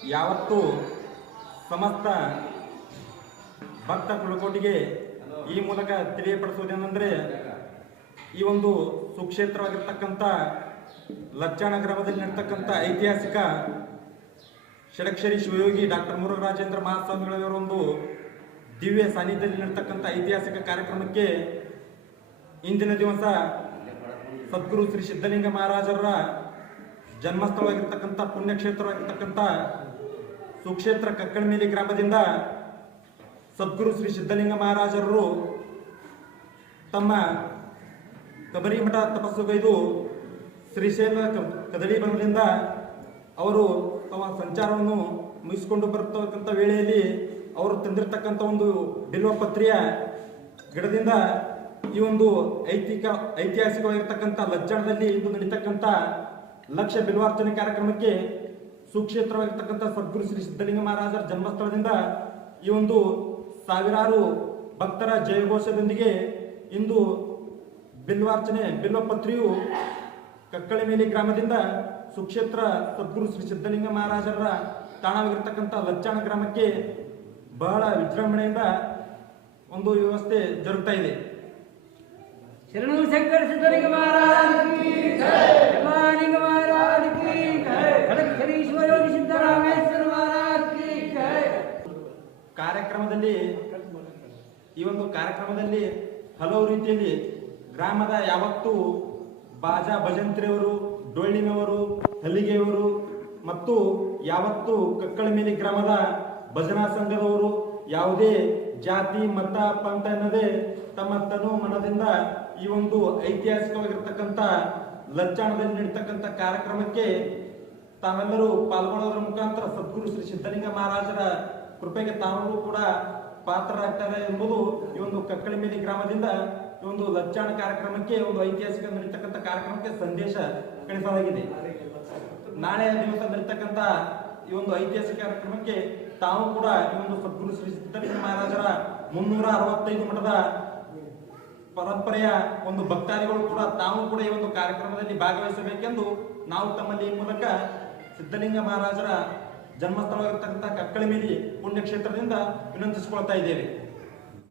ಯಾವತ್ತೂ ಸಮಸ್ತ ಭಕ್ತ ಕುಲಕೋಟಿಗೆ ಈ ಮೂಲಕ ತಿಳಿಯಪಡಿಸುವುದೇನೆಂದರೆ, ಈ ಒಂದು ಸುಕ್ಷೇತ್ರವಾಗಿರ್ತಕ್ಕಂಥ ಲಚ್ಚಾಣ ಗ್ರಾಮದಲ್ಲಿ ನಡೀತಕ್ಕಂಥ ಐತಿಹಾಸಿಕ ಷಡಕ್ಷರಿ ಶಿವಯೋಗಿ ಡಾಕ್ಟರ್ ಮುರುಘರಾಜೇಂದ್ರ ಮಹಾಸ್ವಾಮಿಗಳವರ ಒಂದು ದಿವ್ಯ ಸಾನ್ನಿಧ್ಯದಲ್ಲಿ ನಡೀತಕ್ಕಂಥ ಐತಿಹಾಸಿಕ ಕಾರ್ಯಕ್ರಮಕ್ಕೆ ಇಂದಿನ ದಿವಸ ಸದ್ಗುರು ಶ್ರೀ ಸಿದ್ಧಲಿಂಗ ಮಹಾರಾಜರ ಜನ್ಮಸ್ಥಳವಾಗಿರ್ತಕ್ಕಂಥ ಪುಣ್ಯಕ್ಷೇತ್ರವಾಗಿರ್ತಕ್ಕಂಥ ಸುಕ್ಷೇತ್ರ ಕಕ್ಕಳಮೇಲಿ ಗ್ರಾಮದಿಂದ ಸದ್ಗುರು ಶ್ರೀ ಸಿದ್ಧಲಿಂಗ ಮಹಾರಾಜರು ತಮ್ಮ ಕಬರಿಮಠ ತಪಸ್ಸುಗೈದು ಶ್ರೀಶೈಲ ಕದಳಿ ಬನದಿಂದ ಅವರು ತಮ್ಮ ಸಂಚಾರವನ್ನು ಮುಗಿಸಿಕೊಂಡು ಬರತಕ್ಕಂಥ ವೇಳೆಯಲ್ಲಿ ಅವರು ತಂದಿರತಕ್ಕಂಥ ಒಂದು ಬಿಲ್ವಪತ್ರಿಯ ಗಿಡದಿಂದ ಈ ಒಂದು ಐತಿಹಾಸಿಕವಾಗಿರ್ತಕ್ಕಂಥ ಲಜ್ಜಾಣದಲ್ಲಿ ಇಂದು ನಡೀತಕ್ಕಂಥ ಲಕ್ಷ ಬಿಲ್ವಾರ್ಚನೆ ಕಾರ್ಯಕ್ರಮಕ್ಕೆ ಸುಕ್ಷೇತ್ರವಾಗಿರ್ತಕ್ಕಂಥ ಸದ್ಗುರು ಶ್ರೀ ಸಿದ್ಧಲಿಂಗ ಮಹಾರಾಜರ ಜನ್ಮಸ್ಥಳದಿಂದ ಈ ಒಂದು ಸಾವಿರಾರು ಭಕ್ತರ ಜಯಘೋಷದೊಂದಿಗೆ ಇಂದು ಬಿಲ್ವಾರ್ಚನೆ ಬಿಲ್ವಪತ್ರಿಯು ಕಕ್ಕಳಮೇಲಿ ಗ್ರಾಮದಿಂದ ಸುಕ್ಷೇತ್ರ ಸದ್ಗುರು ಶ್ರೀ ಸಿದ್ಧಲಿಂಗ ಮಹಾರಾಜರ ತಾಣವಾಗಿರ್ತಕ್ಕಂಥ ಲಚ್ಚಾಣ ಗ್ರಾಮಕ್ಕೆ ಬಹಳ ವಿಜೃಂಭಣೆಯಿಂದ ಒಂದು ವ್ಯವಸ್ಥೆ ಜರುಗ್ತಾ ಇದೆ. ಶರಣು ಶಂಕರ ಸಿದ್ಧಲಿಂಗ ಮಹಾರಾಜ ಕಿ ಜೈ, ರಾಮಲಿಂಗ ಮಹಾರಾಜ ಕಿ ಜೈ, ಷಡಕ್ಷರೀಶ್ವರ ಯೋಗಿ ಸಿದ್ದರಾಮೇಶ್ವರ ಮಹಾರಾಜ ಕಿ ಜೈ. ಈ ಒಂದು ಕಾರ್ಯಕ್ರಮದಲ್ಲಿ ಹಲವು ರೀತಿಯಲ್ಲಿ ಗ್ರಾಮದ ಯಾವತ್ತೂ ಬಾಜಾ ಭಜಂತ್ರಿಯವರು, ಡೊಳ್ಳಿನವರು, ಹಲಿಗೆಯವರು ಮತ್ತು ಯಾವತ್ತೂ ಕಕ್ಕಳಮೇಲಿ ಗ್ರಾಮದ ಭಜನಾ ಸಂಘದವರು ಯಾವುದೇ ಜಾತಿ ಮತ ಪಂಥ ಎನ್ನದೇ ತಮ್ಮ ತನು ಮನದಿಂದ ಈ ಒಂದು ಐತಿಹಾಸಿಕವಾಗಿರ್ತಕ್ಕಂಥ ಲಚ್ಚಾಣದಲ್ಲಿ ನಡೀತಕ್ಕಂಥ ಕಾರ್ಯಕ್ರಮಕ್ಕೆ ತಾವೆಲ್ಲರೂ ಪಾಲ್ಗೊಳ್ಳೋದ್ರ ಮುಖಾಂತರ ಸದ್ಗುರು ಶ್ರೀ ಸಿದ್ಧಲಿಂಗ ಮಹಾರಾಜರ ಕೃಪೆಗೆ ತಾವು ಕೂಡ ಪಾತ್ರರಾಗ್ತಾರೆ ಎಂಬುದು ಈ ಒಂದು ಕಕ್ಕಳಮೇಲಿ ಗ್ರಾಮದಿಂದ ಈ ಒಂದು ಲಚ್ಚಾಣ ಕಾರ್ಯಕ್ರಮಕ್ಕೆ, ಒಂದು ಐತಿಹಾಸಿಕ ನಡೀತಕ್ಕಂಥ ಕಾರ್ಯಕ್ರಮಕ್ಕೆ ಸಂದೇಶ ಕಳಿಸಲಾಗಿದೆ. ನಾಳೆ ದಿವಸ ನಡೀತಕ್ಕಂಥ ಈ ಒಂದು ಐತಿಹಾಸಿಕ ಕಾರ್ಯಕ್ರಮಕ್ಕೆ ತಾವು ಕೂಡ ಈ ಒಂದು ಸದ್ಗುರು ಶ್ರೀ ಸಿದ್ಧಲಿಂಗ ಮಹಾರಾಜರ 365 ಮಠದ ಪರಂಪರೆಯ ಒಂದು ಭಕ್ತಾದಿಗಳು ಕೂಡ ತಾವು ಕೂಡ ಈ ಒಂದು ಕಾರ್ಯಕ್ರಮದಲ್ಲಿ ಭಾಗವಹಿಸಬೇಕೆಂದು ನಾವು ತಮ್ಮಲ್ಲಿ ಈ ಮೂಲಕ ಸಿದ್ಧಲಿಂಗ ಮಹಾರಾಜರ ಜನ್ಮಸ್ಥಳವಾಗಿರ್ತಕ್ಕಂಥ ಕಕ್ಕಳಮೇಲಿ ಪುಣ್ಯಕ್ಷೇತ್ರದಿಂದ ವಿನಂತಿಸಿಕೊಳ್ತಾ ಇದ್ದೇವೆ.